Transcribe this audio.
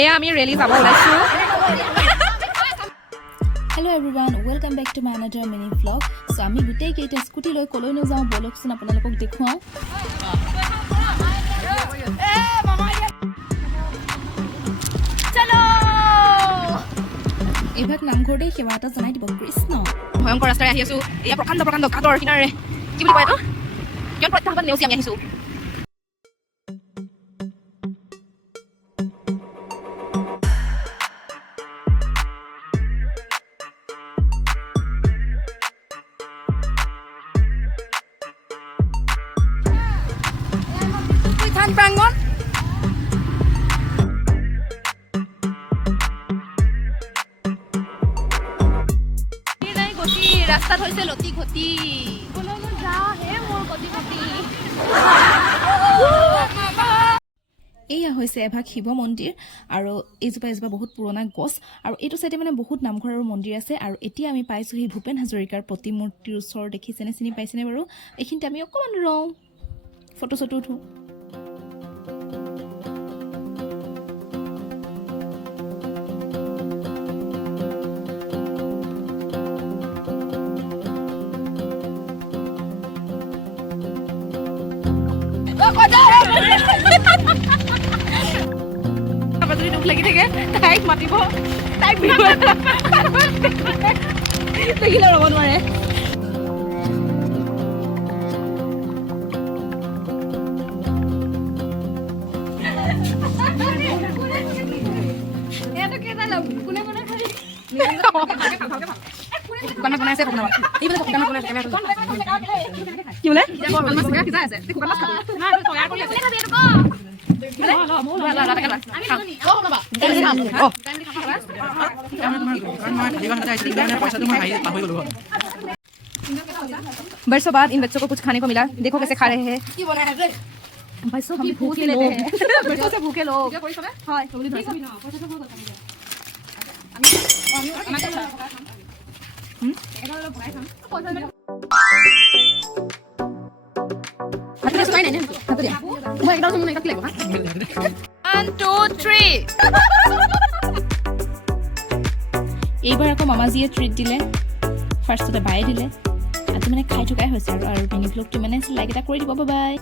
এয়া আমি ৰেলি যাব ওলাইছোঁ। Hello' everyone, welcome back to my another mini vlog. So' আমি গোটেইকেইটা স্কুটি লৈ ক'লৈ যাওঁ ব'লকচোন আপোনালোকক দেখুৱাওঁ। এইভাগ নামঘৰতেই সেৱা এটা জনাই দিব কৃষ্ণ। ভয়ংকৰ ৰাস্তাৰে আহি আছোঁ। এয়া প্ৰকাণ্ড ঘাটৰ কিনাৰে কি বুলি কয় এইটো কিয় প্ৰত্যাহ্বান নেওচি আমি আহিছোঁ। প্ৰাংগণ ৰাস্তাত হৈছে লতি ঘটি এয়া হৈছে এভাগ শিৱ মন্দিৰ আৰু এজোপা বহুত পুৰণা গছ আৰু এইটো চাইডে মানে বহুত নামঘৰ আৰু মন্দিৰ আছে। আৰু এতিয়া আমি পাইছোঁহি ভূপেন হাজৰিকাৰ প্ৰতিমূৰ্তিৰ ওচৰ। দেখিছেনে, চিনি পাইছেনে বাৰু? এইখিনিতে আমি অকণমান ৰওঁ, ফটো চটো উঠোঁ। যদি দুখ লাগি থাকে তাইক মাতিব, তাইক দেখিলে ৰ'ব নোৱাৰে। কি বোলে बरसों बाद इन बच्चों को कुछ खाने को मिला। देखो कैसे खा रहे हैं। बरसों हम भूखे लोग, बरसों से भूखे लोग। এইবাৰ আকৌ মামাজীয়ে ট্ৰিট দিলে, ফাৰ্ষ্টতে বায়ে দিলে। আজি মানে খাই থকাই হৈছে আৰু মিনি ভ্লগটো মানে লাইক এটা কৰি দিব। Bye bye.